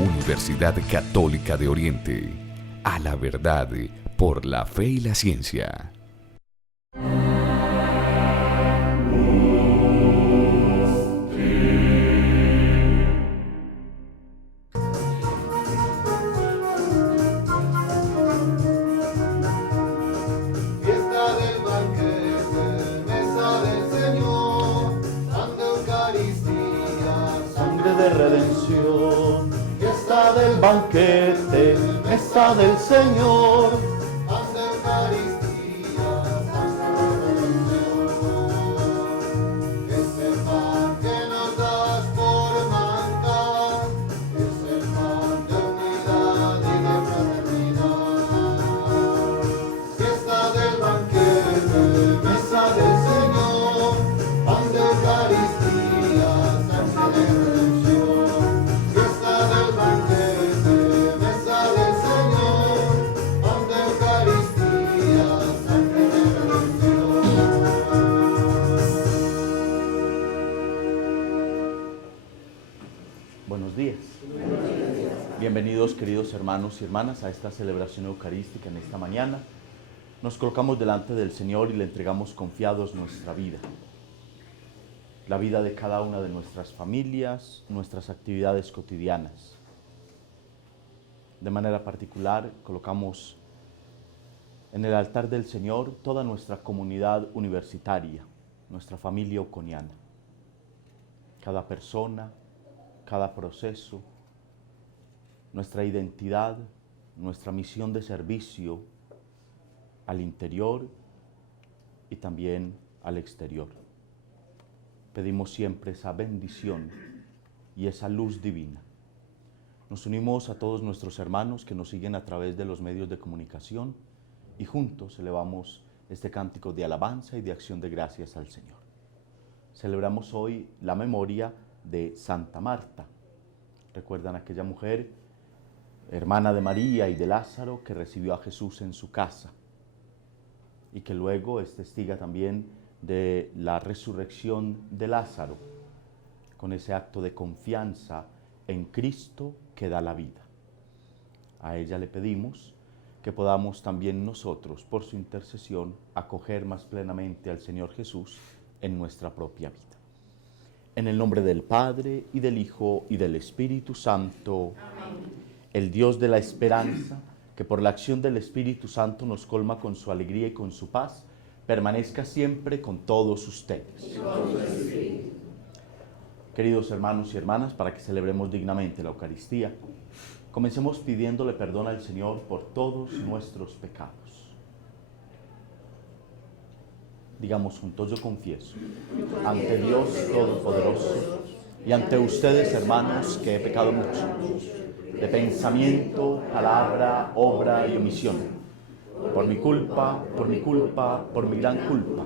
Universidad Católica de Oriente. A la verdad, por la fe y la ciencia. Redención, fiesta del banquete, mesa del Señor, pan de Eucaristía, pan de redención. Es el pan que nos das por manjar, es el pan de unidad y de fraternidad. Fiesta del banquete, mesa del Señor, pan de Eucaristía, sangre de redención. Buenos días. Bienvenidos, queridos hermanos y hermanas, a esta celebración eucarística en esta mañana. Nos colocamos delante del Señor y le entregamos confiados nuestra vida. La vida de cada una de nuestras familias, nuestras actividades cotidianas. De manera particular, colocamos en el altar del Señor toda nuestra comunidad universitaria, nuestra familia oconiana. Cada persona, cada proceso, nuestra identidad, nuestra misión de servicio al interior y también al exterior. Pedimos siempre esa bendición y esa luz divina. Nos unimos a todos nuestros hermanos que nos siguen a través de los medios de comunicación y juntos elevamos este cántico de alabanza y de acción de gracias al Señor. Celebramos hoy la memoria de Santa Marta. ¿Recuerdan aquella mujer, hermana de María y de Lázaro, que recibió a Jesús en su casa y que luego es testiga también de la resurrección de Lázaro, con ese acto de confianza en Cristo que da la vida? A ella le pedimos que podamos también nosotros, por su intercesión, acoger más plenamente al Señor Jesús en nuestra propia vida. En el nombre del Padre, y del Hijo, y del Espíritu Santo. Amén. El Dios de la esperanza, que por la acción del Espíritu Santo nos colma con su alegría y con su paz, permanezca siempre con todos ustedes. Queridos hermanos y hermanas, para que celebremos dignamente la Eucaristía, comencemos pidiéndole perdón al Señor por todos nuestros pecados. Digamos juntos: yo confieso ante Dios Todopoderoso y ante ustedes, hermanos, que he pecado mucho, de pensamiento, palabra, obra y omisión, por mi culpa, por mi gran culpa.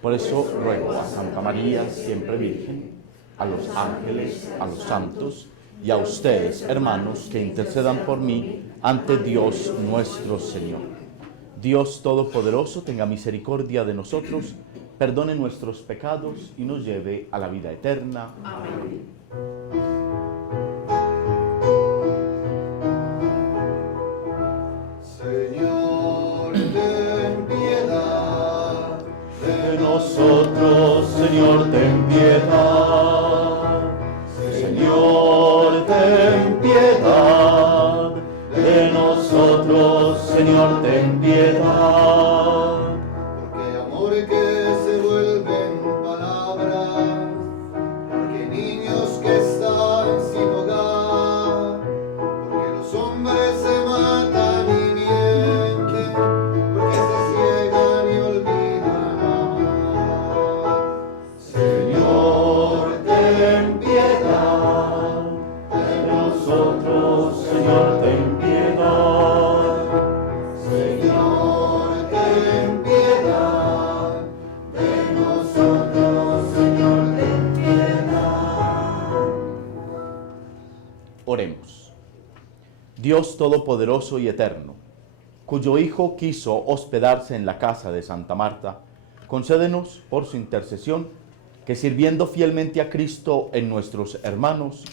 Por eso ruego a Santa María, siempre Virgen, a los ángeles, a los santos y a ustedes, hermanos, que intercedan por mí ante Dios nuestro Señor. Dios Todopoderoso tenga misericordia de nosotros, perdone nuestros pecados y nos lleve a la vida eterna. Amén. Señor, ten piedad de nosotros, Señor, ten piedad. Señor, ten piedad de nosotros, Señor, ten piedad. Porque amor que se vuelve en palabras, porque niños que están sin hogar, porque los hombres se matan y mienten, porque se ciegan y olvidan amar. Señor, ten piedad de nosotros, Señor, ten piedad. Señor, ten piedad de nosotros, Señor, ten piedad. Oremos. Dios Todopoderoso y Eterno, cuyo Hijo quiso hospedarse en la casa de Santa Marta, concédenos, por su intercesión, que sirviendo fielmente a Cristo en nuestros hermanos,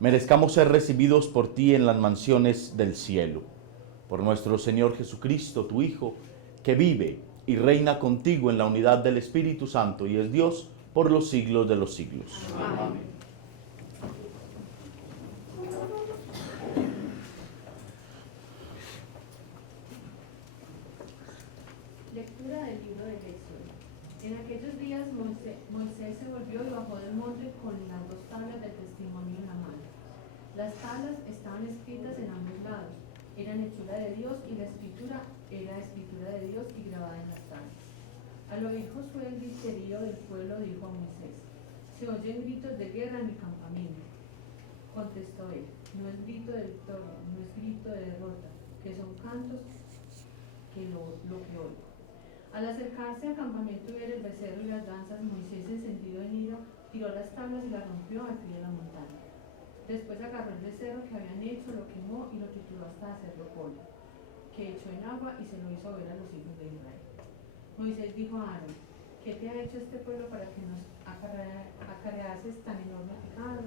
merezcamos ser recibidos por ti en las mansiones del cielo. Por nuestro Señor Jesucristo, tu Hijo, que vive y reina contigo en la unidad del Espíritu Santo y es Dios por los siglos de los siglos. Amén. Lectura del libro del Éxodo. En aquellos días Moisés se volvió y bajó del monte con las dos tablas del testimonio en la mano. Las tablas estaban escritas en ambos lados, eran hechura de Dios y la escritura era escritura de Dios y grabada en las tablas. Al oír Josué el griterío del pueblo dijo a Moisés: se oyen gritos de guerra en mi campamento. Contestó él: no es grito de victoria, no es grito de derrota, que son cantos que lo que oigo. Al acercarse al campamento y ver el becerro y las danzas, Moisés, encendido en ira, tiró las tablas y las rompió al pie de la montaña. Después agarró el becerro que habían hecho, lo quemó y lo trituró hasta hacerlo polvo, que echó en agua y se lo hizo ver a los hijos de Israel. Moisés dijo a Aarón: ¿qué te ha hecho este pueblo para que nos acarreases tan enorme pecado?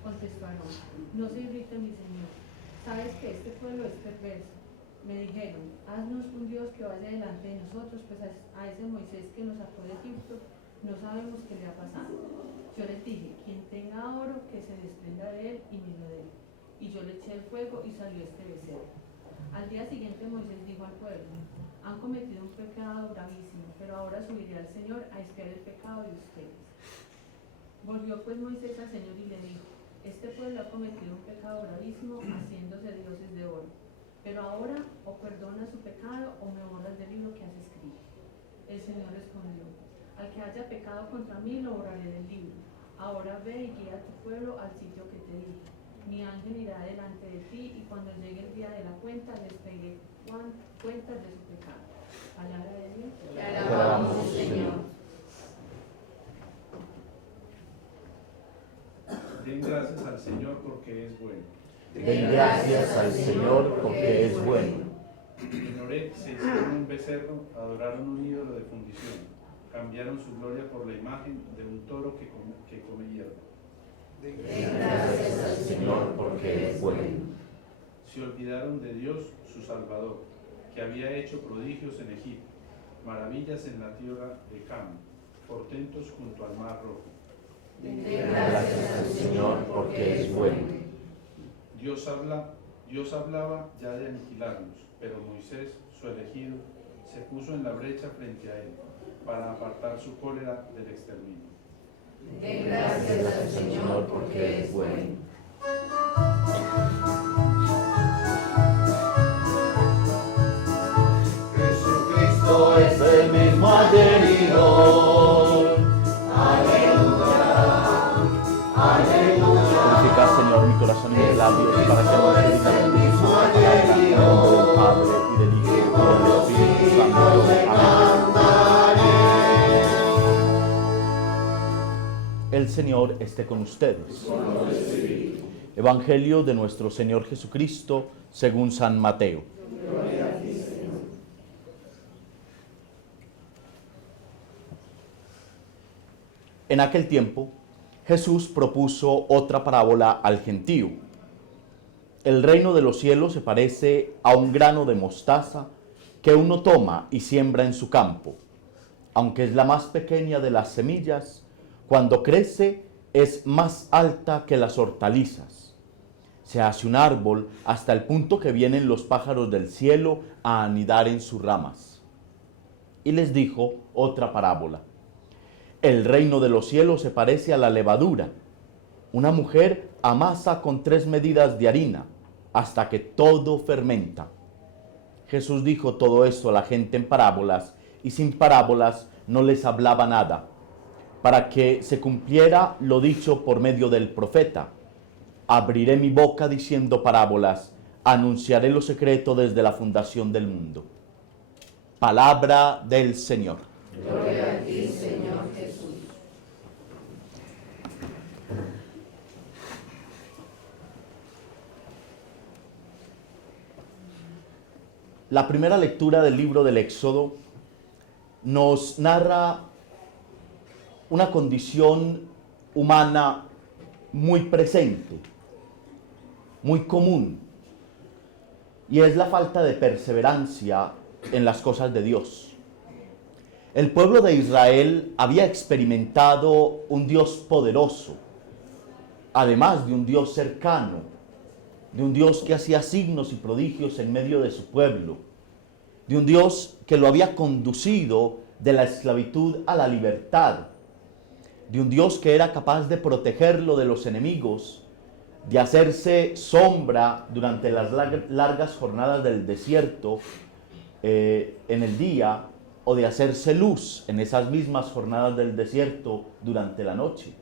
Contestó Aarón: no se irrite mi señor, sabes que este pueblo es perverso. Me dijeron: haznos un Dios que vaya delante de nosotros, pues a ese Moisés que nos sacó de Egipto no sabemos qué le ha pasado. Yo les dije: quien tenga oro, que se desprenda de él y me lo dé. Y yo le eché el fuego y salió este becerro. Al día siguiente Moisés dijo al pueblo: han cometido un pecado gravísimo, pero ahora subiré al Señor a expiar el pecado de ustedes. Volvió pues Moisés al Señor y le dijo: este pueblo ha cometido un pecado gravísimo, haciéndose dioses de oro. Pero ahora o perdonas su pecado o me borras del libro que has escrito. El Señor respondió: al que haya pecado contra mí lo borraré del libro. Ahora ve y guía a tu pueblo al sitio que te dije. Mi ángel irá delante de ti y cuando llegue el día de la cuenta les pediré cuentas de su pecado. Palabra de Dios. Te alabamos, Señor. Den gracias al Señor porque es bueno. Den gracias al Señor porque es bueno. En Horeb se hicieron un becerro, adoraron un ídolo de fundición, cambiaron su gloria por la imagen de un toro que come hierba. Den gracias al Señor porque es bueno. Se olvidaron de Dios, su Salvador, que había hecho prodigios en Egipto, maravillas en la tierra de Cam, portentos junto al mar rojo. Den gracias al Señor porque es bueno. Dios hablaba ya de aniquilarnos, pero Moisés, su elegido, se puso en la brecha frente a él, para apartar su cólera del exterminio. Den gracias al Señor porque es bueno. Jesucristo es el mismo ayer y hoy. Aleluya, aleluya. Purifica, Señor, mi corazón y mis labios, para que no se diga lo mismo la palabra, en nombre del Padre, y del Hijo, y del Espíritu Santo. Amén. El Señor esté con ustedes. Evangelio de nuestro Señor Jesucristo según San Mateo. En aquel tiempo, Jesús propuso otra parábola al gentío. El reino de los cielos se parece a un grano de mostaza que uno toma y siembra en su campo. Aunque es la más pequeña de las semillas, cuando crece es más alta que las hortalizas. Se hace un árbol hasta el punto que vienen los pájaros del cielo a anidar en sus ramas. Y les dijo otra parábola. El reino de los cielos se parece a la levadura. Una mujer amasa con 3 medidas de harina hasta que todo fermenta. Jesús dijo todo esto a la gente en parábolas y sin parábolas no les hablaba nada, para que se cumpliera lo dicho por medio del profeta. Abriré mi boca diciendo parábolas, anunciaré lo secreto desde la fundación del mundo. Palabra del Señor. Gloria a ti, Señor Jesús. La primera lectura del libro del Éxodo nos narra una condición humana muy presente, muy común, y es la falta de perseverancia en las cosas de Dios. El pueblo de Israel había experimentado un Dios poderoso, además de un Dios cercano, de un Dios que hacía signos y prodigios en medio de su pueblo, de un Dios que lo había conducido de la esclavitud a la libertad, de un Dios que era capaz de protegerlo de los enemigos, de hacerse sombra durante las largas jornadas del desierto en el día, o de hacerse luz en esas mismas jornadas del desierto durante la noche.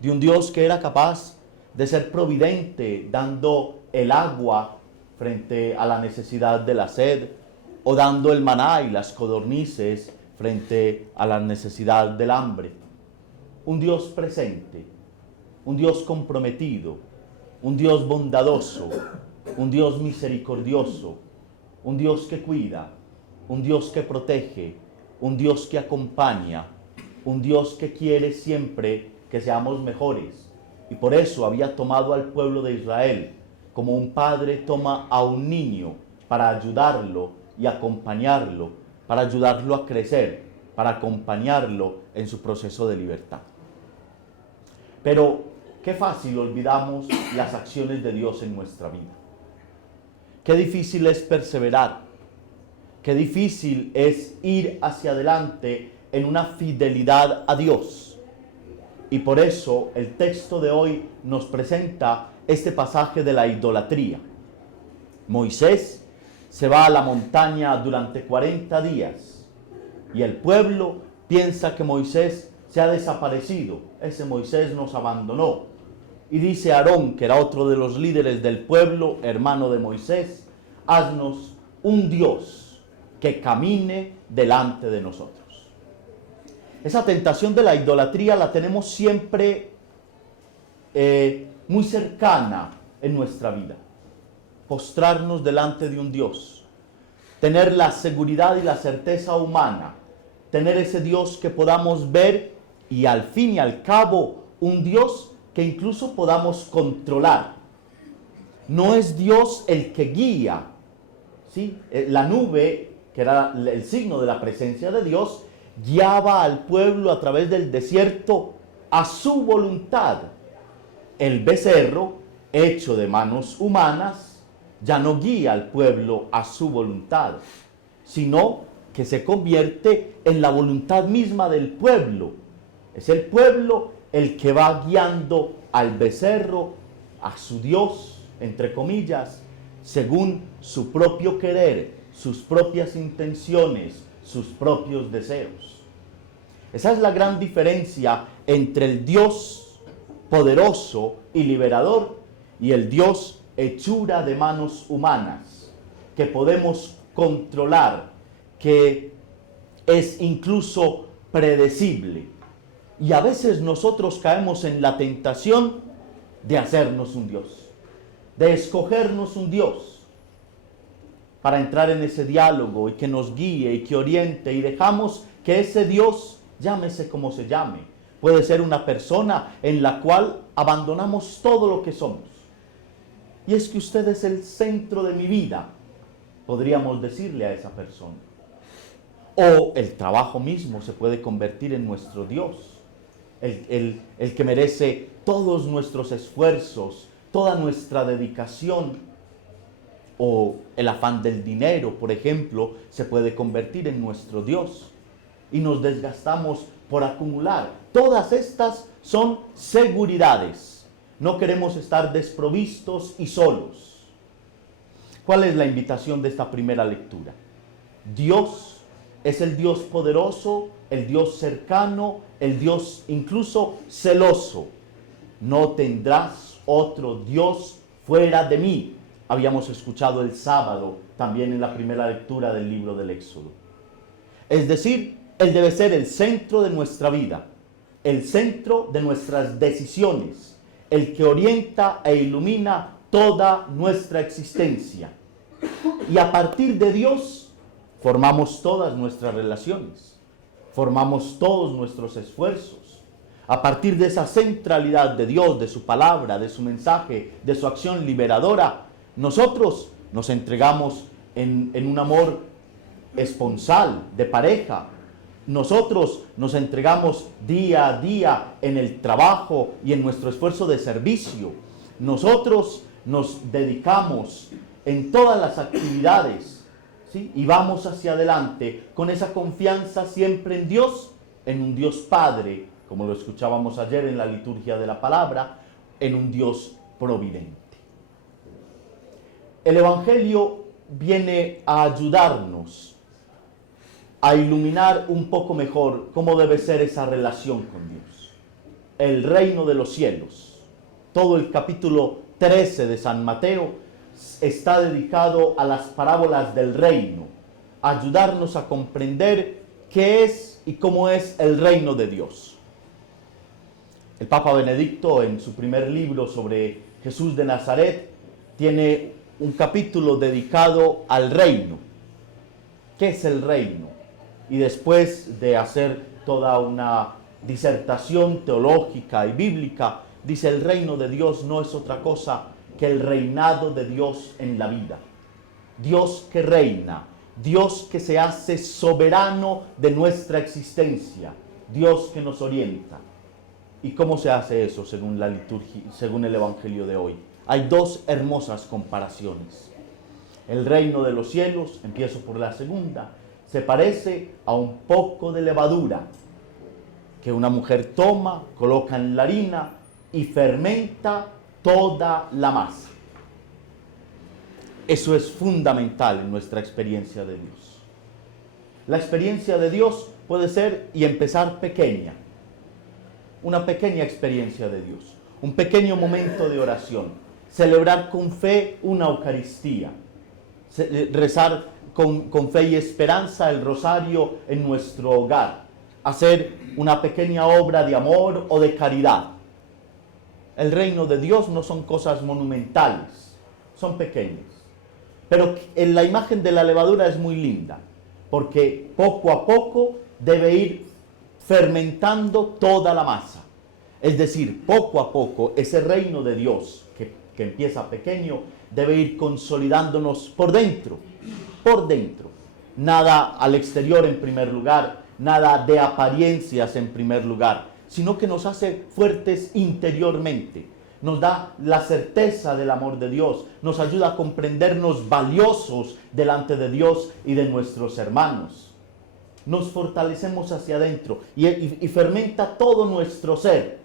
De un Dios que era capaz de ser providente dando el agua frente a la necesidad de la sed, o dando el maná y las codornices frente a la necesidad del hambre. Un Dios presente, un Dios comprometido, un Dios bondadoso, un Dios misericordioso, un Dios que cuida, un Dios que protege, un Dios que acompaña, un Dios que quiere siempre que seamos mejores. Y por eso había tomado al pueblo de Israel como un padre toma a un niño para ayudarlo y acompañarlo, para ayudarlo a crecer, para acompañarlo en su proceso de libertad. Pero qué fácil olvidamos las acciones de Dios en nuestra vida. Qué difícil es perseverar. Qué difícil es ir hacia adelante en una fidelidad a Dios. Y por eso el texto de hoy nos presenta este pasaje de la idolatría. Moisés se va a la montaña durante 40 días y el pueblo piensa que Moisés se ha desaparecido. Ese Moisés nos abandonó. Y dice Aarón, que era otro de los líderes del pueblo, hermano de Moisés: haznos un Dios que camine delante de nosotros. Esa tentación de la idolatría la tenemos siempre muy cercana en nuestra vida. Postrarnos delante de un Dios, tener la seguridad y la certeza humana, tener ese Dios que podamos ver y al fin y al cabo un Dios que incluso podamos controlar. No es Dios el que guía, ¿sí? La nube, que era el signo de la presencia de Dios, guiaba al pueblo a través del desierto a su voluntad. El becerro, hecho de manos humanas, ya no guía al pueblo a su voluntad, sino que se convierte en la voluntad misma del pueblo. Es el pueblo el que va guiando al becerro, a su Dios, entre comillas, según su propio querer, sus propias intenciones, sus propios deseos. Esa es la gran diferencia entre el Dios poderoso y liberador y el Dios hechura de manos humanas, que podemos controlar, que es incluso predecible. Y a veces nosotros caemos en la tentación de hacernos un Dios, de escogernos un Dios para entrar en ese diálogo y que nos guíe y que oriente, y dejamos que ese Dios, llámese como se llame, puede ser una persona en la cual abandonamos todo lo que somos. Y es que usted es el centro de mi vida, podríamos decirle a esa persona. O el trabajo mismo se puede convertir en nuestro Dios, el que merece todos nuestros esfuerzos, toda nuestra dedicación. O el afán del dinero, por ejemplo, se puede convertir en nuestro Dios y nos desgastamos por acumular. Todas estas son seguridades. No queremos estar desprovistos y solos. ¿Cuál es la invitación de esta primera lectura? Dios es el Dios poderoso, el Dios cercano, el Dios incluso celoso. No tendrás otro Dios fuera de mí. Habíamos escuchado el sábado también en la primera lectura del libro del Éxodo. Es decir, Él debe ser el centro de nuestra vida, el centro de nuestras decisiones, el que orienta e ilumina toda nuestra existencia. Y a partir de Dios formamos todas nuestras relaciones, formamos todos nuestros esfuerzos, A partir de esa centralidad de Dios, de su palabra, de su mensaje, de su acción liberadora, nosotros nos entregamos en un amor esponsal, de pareja. Nosotros nos entregamos día a día en el trabajo y en nuestro esfuerzo de servicio. Nosotros nos dedicamos en todas las actividades, ¿sí? Y vamos hacia adelante con esa confianza siempre en Dios, en un Dios Padre, como lo escuchábamos ayer en la liturgia de la palabra, en un Dios providente. El Evangelio viene a ayudarnos a iluminar un poco mejor cómo debe ser esa relación con Dios. El reino de los cielos. Todo el capítulo 13 de San Mateo está dedicado a las parábolas del reino, a ayudarnos a comprender qué es y cómo es el reino de Dios. El Papa Benedicto, en su primer libro sobre Jesús de Nazaret, tiene un capítulo dedicado al reino. ¿Qué es el reino? Y después de hacer toda una disertación teológica y bíblica, dice: el reino de Dios no es otra cosa que el reinado de Dios en la vida. Dios que reina, Dios que se hace soberano de nuestra existencia, Dios que nos orienta. ¿Y cómo se hace eso según la liturgia, según el Evangelio de hoy? Hay dos hermosas comparaciones. El reino de los cielos, empiezo por la segunda, se parece a un poco de levadura que una mujer toma, coloca en la harina y fermenta toda la masa. Eso es fundamental en nuestra experiencia de Dios. La experiencia de Dios puede ser y empezar pequeña. Una pequeña experiencia de Dios, un pequeño momento de oración, celebrar con fe una Eucaristía, rezar con fe y esperanza el rosario en nuestro hogar, hacer una pequeña obra de amor o de caridad. El reino de Dios no son cosas monumentales, son pequeñas. Pero en la imagen de la levadura es muy linda, porque poco a poco debe ir fermentando toda la masa. Es decir, poco a poco ese reino de Dios que empieza pequeño debe ir consolidándonos por dentro. Por dentro. Nada al exterior en primer lugar, nada de apariencias en primer lugar, sino que nos hace fuertes interiormente. Nos da la certeza del amor de Dios, nos ayuda a comprendernos valiosos delante de Dios y de nuestros hermanos. Nos fortalecemos hacia adentro y fermenta todo nuestro ser,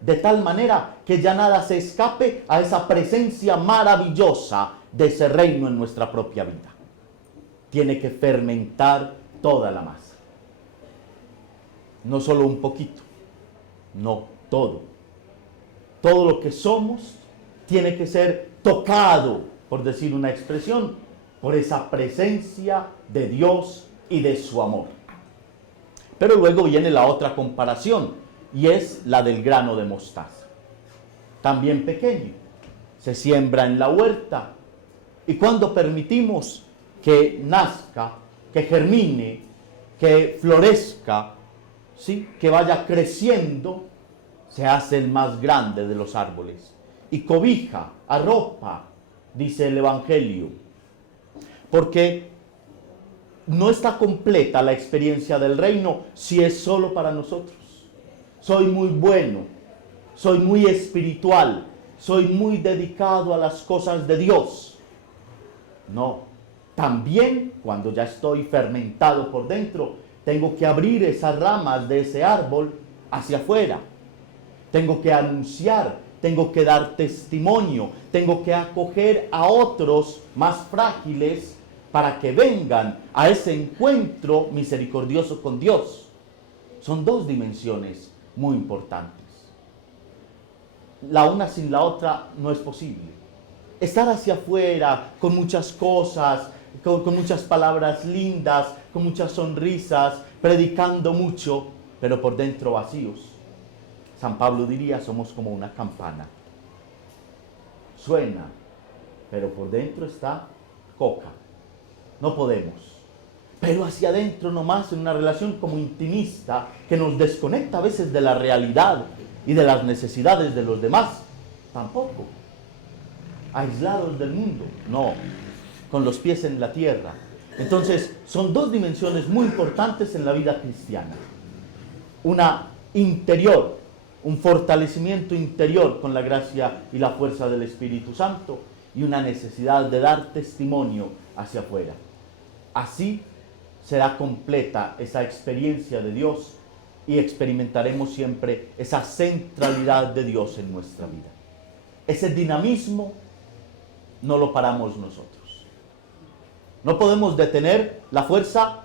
de tal manera que ya nada se escape a esa presencia maravillosa de ese reino en nuestra propia vida. Tiene que fermentar toda la masa. No solo un poquito, no, todo. Todo lo que somos tiene que ser tocado, por decir una expresión, por esa presencia de Dios y de su amor. Pero luego viene la otra comparación, y es la del grano de mostaza. También pequeño, se siembra en la huerta, y cuando permitimos que nazca, que germine, que florezca, ¿sí?, que vaya creciendo, se hace el más grande de los árboles y cobija, arropa, dice el Evangelio, porque no está completa la experiencia del reino si es solo para nosotros. Soy muy bueno, soy muy espiritual, soy muy dedicado a las cosas de Dios. No, también cuando ya estoy fermentado por dentro, tengo que abrir esas ramas de ese árbol hacia afuera. Tengo que anunciar, tengo que dar testimonio, tengo que acoger a otros más frágiles para que vengan a ese encuentro misericordioso con Dios. Son dos dimensiones muy importantes. La una sin la otra no es posible. Estar hacia afuera con muchas cosas, con muchas palabras lindas, con muchas sonrisas, predicando mucho, pero por dentro vacíos. San Pablo diría, somos como una campana. Suena, pero por dentro está coca. No podemos. pero hacia adentro nomás, en una relación como intimista, que nos desconecta a veces de la realidad y de las necesidades de los demás, tampoco. Aislados del mundo, no, con los pies en la tierra. Entonces, son dos dimensiones muy importantes en la vida cristiana. Una interior, un fortalecimiento interior con la gracia y la fuerza del Espíritu Santo, y una necesidad de dar testimonio hacia afuera. Así será completa esa experiencia de Dios y experimentaremos siempre esa centralidad de Dios en nuestra vida. Ese dinamismo no lo paramos nosotros. No podemos detener la fuerza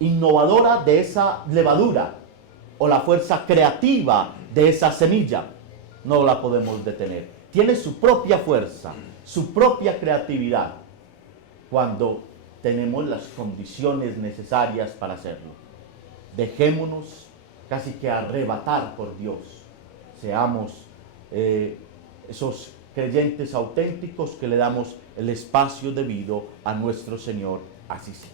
innovadora de esa levadura o la fuerza creativa de esa semilla. No la podemos detener. Tiene su propia fuerza, su propia creatividad, cuando tenemos las condiciones necesarias para hacerlo. Dejémonos casi que arrebatar por Dios. Seamos esos creyentes auténticos que le damos el espacio debido a nuestro Señor. Así sea.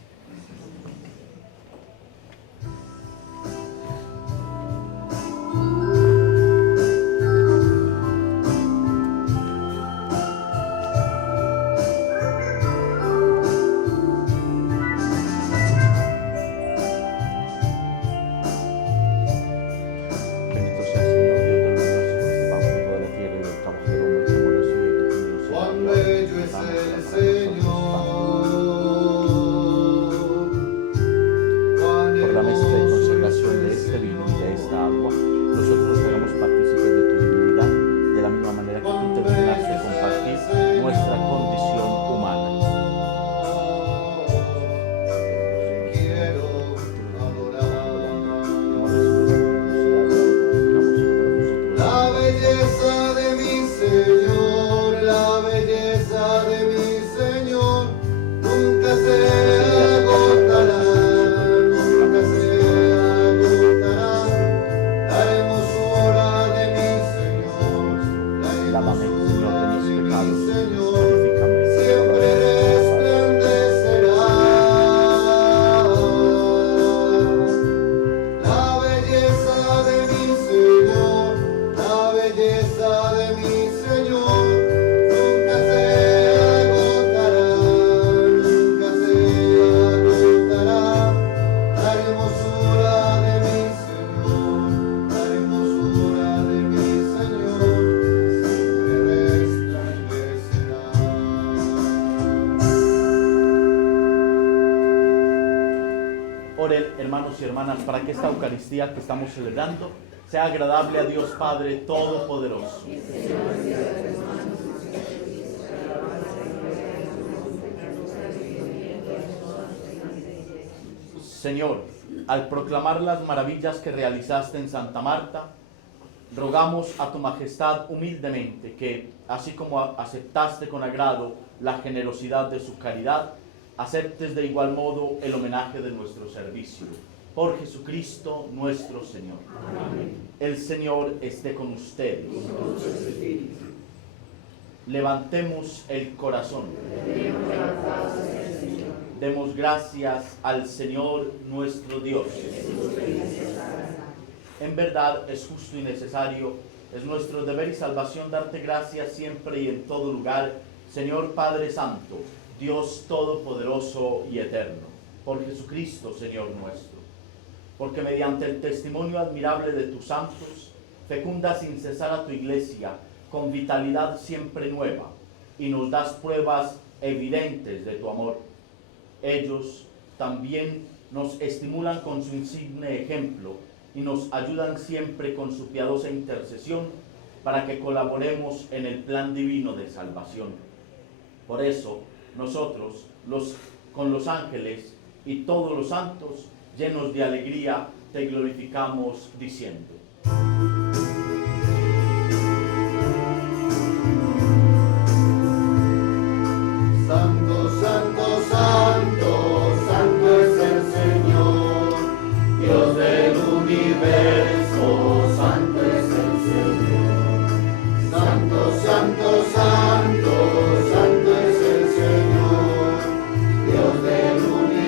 Hermanos y hermanas, para que esta Eucaristía que estamos celebrando sea agradable a Dios Padre Todopoderoso. Señor, al proclamar las maravillas que realizaste en Santa Marta, rogamos a tu majestad humildemente que, así como aceptaste con agrado la generosidad de su caridad, aceptes de igual modo el homenaje de nuestro servicio. Por Jesucristo nuestro Señor. Amén. El Señor esté con ustedes. Levantemos el corazón. Demos gracias al Señor nuestro Dios. En verdad es justo y necesario, es nuestro deber y salvación darte gracias siempre y en todo lugar, Señor Padre Santo, Dios Todopoderoso y Eterno, por Jesucristo, Señor nuestro. Porque mediante el testimonio admirable de tus santos, fecunda sin cesar a tu iglesia con vitalidad siempre nueva, y nos das pruebas evidentes de tu amor. Ellos también nos estimulan con su insigne ejemplo, y nos ayudan siempre con su piadosa intercesión, para que colaboremos en el plan divino de salvación. Por eso, nosotros, con los ángeles y todos los santos, llenos de alegría, te glorificamos diciendo: Santo, santo, santo, santo es el Señor, Dios del universo, santo es el Señor. Santo, santo, santo, santo es el Señor, Dios del universo.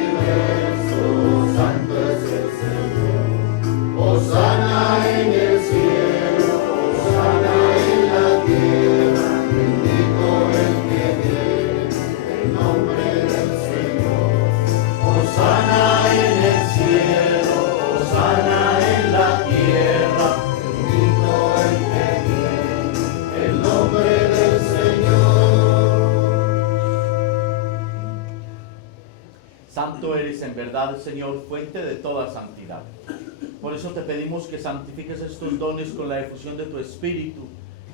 Santo eres en verdad, Señor, fuente de toda santidad. Por eso te pedimos que santifiques estos dones con la efusión de tu Espíritu,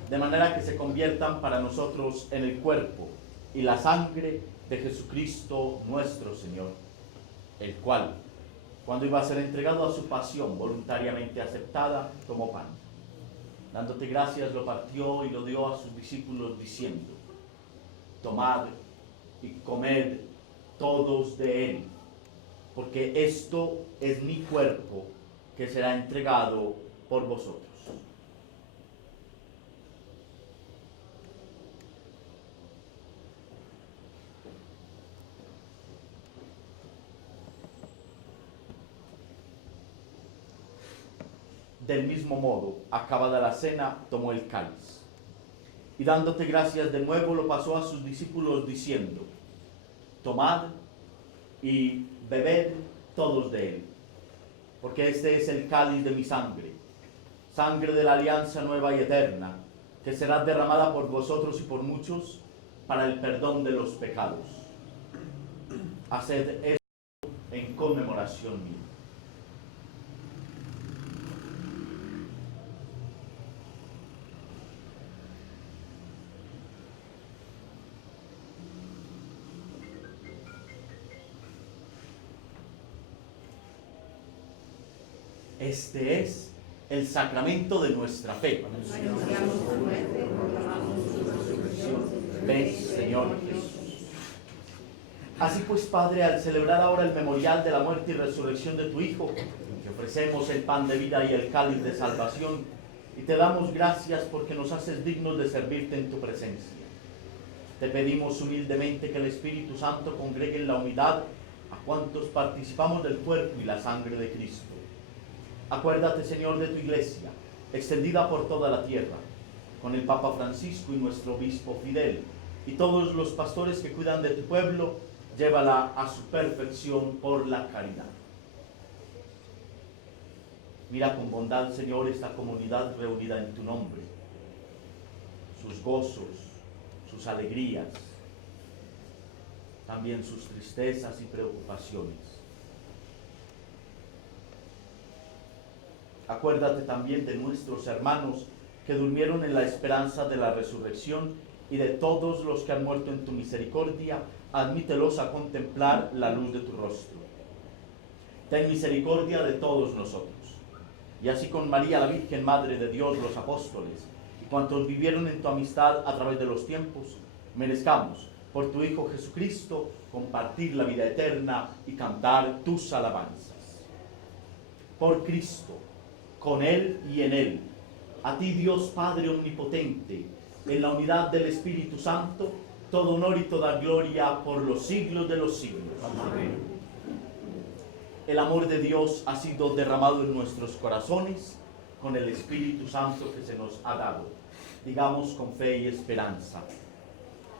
de manera que se conviertan para nosotros en el cuerpo y la sangre de Jesucristo nuestro Señor, el cual, cuando iba a ser entregado a su pasión voluntariamente aceptada, tomó pan. Dándote gracias, lo partió y lo dio a sus discípulos, diciendo: tomad y comed todos de él, porque esto es mi cuerpo que será entregado por vosotros. Del mismo modo, acabada la cena, tomó el cáliz, y dándote gracias de nuevo, lo pasó a sus discípulos, diciendo: tomad y bebed todos de él, porque este es el cáliz de mi sangre, sangre de la alianza nueva y eterna, que será derramada por vosotros y por muchos para el perdón de los pecados. Haced esto en conmemoración mía. Este es el sacramento de nuestra fe. Ven, Señor Jesús. Así pues, Padre, al celebrar ahora el memorial de la muerte y resurrección de tu Hijo, te ofrecemos el pan de vida y el cáliz de salvación, y te damos gracias porque nos haces dignos de servirte en tu presencia. Te pedimos humildemente que el Espíritu Santo congregue en la unidad a cuantos participamos del cuerpo y la sangre de Cristo. Acuérdate, Señor, de tu iglesia, extendida por toda la tierra, con el Papa Francisco y nuestro obispo Fidel, y todos los pastores que cuidan de tu pueblo, llévala a su perfección por la caridad. Mira con bondad, Señor, esta comunidad reunida en tu nombre, sus gozos, sus alegrías, también sus tristezas y preocupaciones. Acuérdate también de nuestros hermanos que durmieron en la esperanza de la resurrección, y de todos los que han muerto en tu misericordia, admítelos a contemplar la luz de tu rostro. Ten misericordia de todos nosotros, y así con María, la Virgen Madre de Dios, los apóstoles, y cuantos vivieron en tu amistad a través de los tiempos, merezcamos, por tu Hijo Jesucristo, compartir la vida eterna y cantar tus alabanzas. Por Cristo, con Él y en Él, a ti, Dios Padre omnipotente, en la unidad del Espíritu Santo, todo honor y toda gloria por los siglos de los siglos. Amén. El amor de Dios ha sido derramado en nuestros corazones con el Espíritu Santo que se nos ha dado. Digamos con fe y esperanza: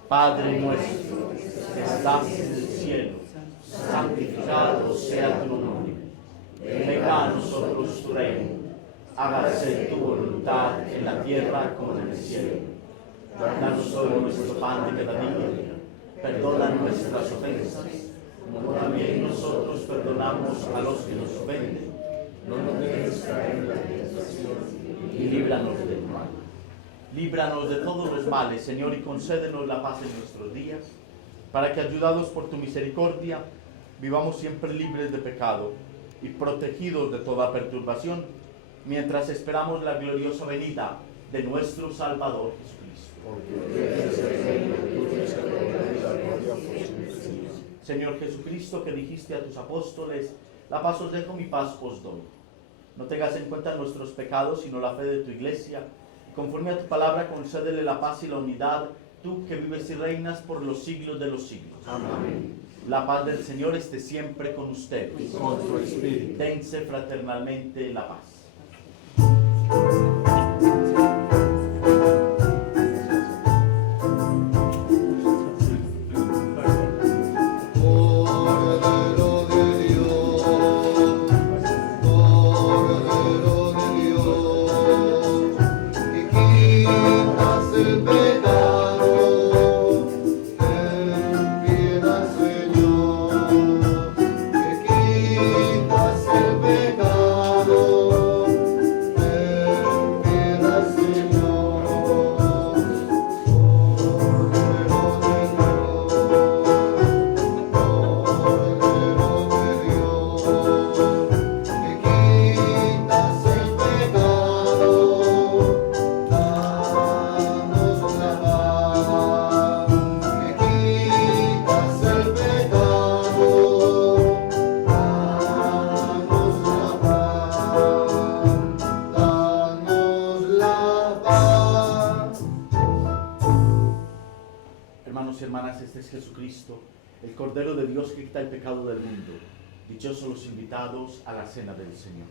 Padre nuestro que estás en el cielo, santificado sea tu nombre. Venga a nosotros tu reino. Hágase tu voluntad en la tierra como en el cielo. Danos hoy nuestro pan de cada día. Perdona nuestras ofensas, como también nosotros perdonamos a los que nos ofenden. No nos dejes caer en la tentación y líbranos del mal. Líbranos de todos los males, Señor, y concédenos la paz en nuestros días, para que, ayudados por tu misericordia, vivamos siempre libres de pecado y protegidos de toda perturbación, mientras esperamos la gloriosa venida de nuestro Salvador Jesucristo. Señor Jesucristo, que dijiste a tus apóstoles: la paz os dejo, mi paz os doy. No tengas en cuenta nuestros pecados, sino la fe de tu iglesia. Conforme a tu palabra, concédele la paz y la unidad, tú que vives y reinas por los siglos de los siglos. Amén. La paz del Señor esté siempre con ustedes. Y con tu espíritu. Dense fraternalmente la paz. Hermanos y hermanas, este es Jesucristo, el Cordero de Dios que quita el pecado del mundo. Dichosos los invitados a la cena del Señor.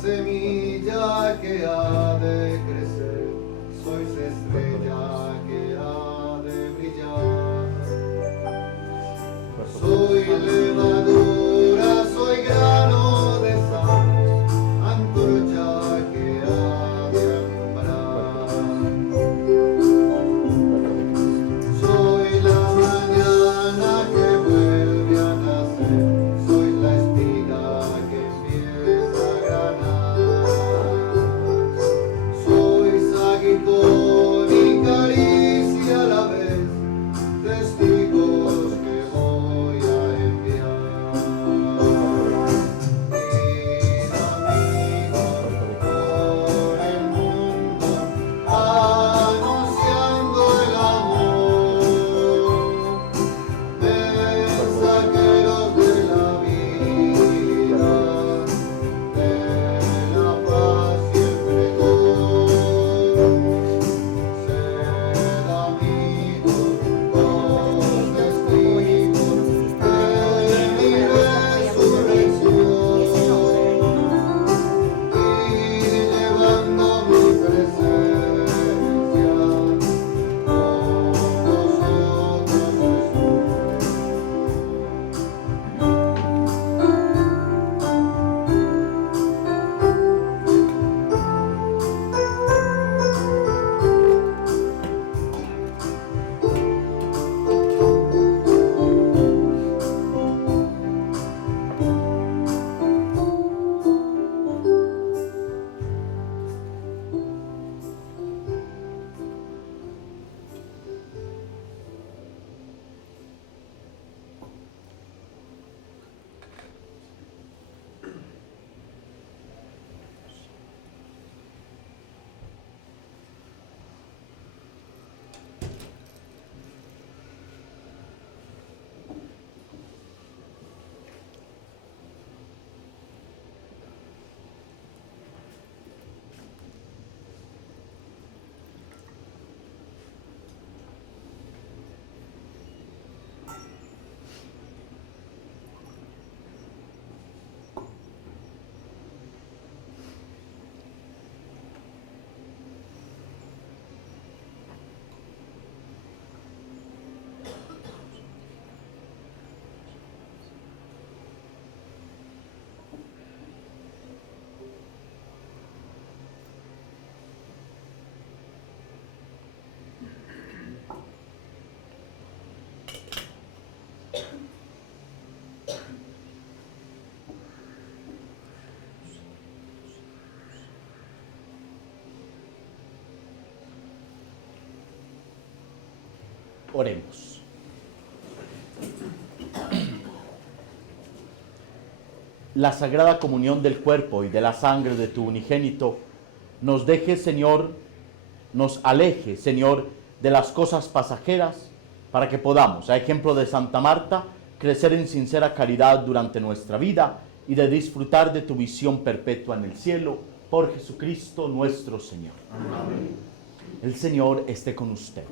Semilla que ha de crecer, sois estrella que ha de brillar. Soy levadura, soy grano de sal, antorcha que ha de alumbrar. Soy la mañana que vuelve a nacer, soy la espiga que empieza a granar. Con y caricia a la vez, testigos que voy a enviar. Id amigos por el mundo, anunciando el amor, mensajeros de la vida, de la paz y el pregón. Oremos. La sagrada comunión del cuerpo y de la sangre de tu unigénito nos deje, Señor, nos aleje, Señor, de las cosas pasajeras, para que podamos, a ejemplo de Santa Marta, crecer en sincera caridad durante nuestra vida y de disfrutar de tu visión perpetua en el cielo, por Jesucristo nuestro Señor. Amén. El Señor esté con ustedes.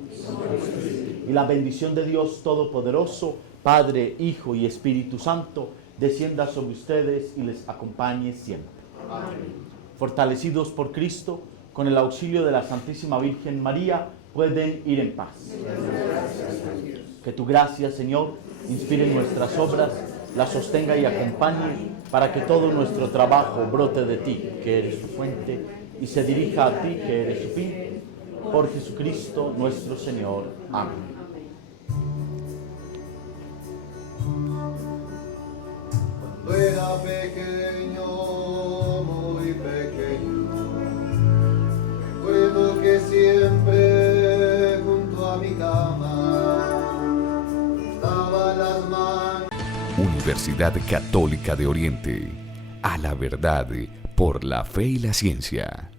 Y la bendición de Dios Todopoderoso, Padre, Hijo y Espíritu Santo, descienda sobre ustedes y les acompañe siempre. Fortalecidos por Cristo, con el auxilio de la Santísima Virgen María, pueden ir en paz. Que tu gracia, Señor, inspire nuestras obras, las sostenga y acompañe, para que todo nuestro trabajo brote de ti, que eres su fuente, y se dirija a ti, que eres su fin. Por Jesucristo nuestro Señor. Amén. Cuando era pequeño, muy pequeño, recuerdo que siempre junto a mi cama estaban las manos. Universidad Católica de Oriente. A la verdad por la fe y la ciencia.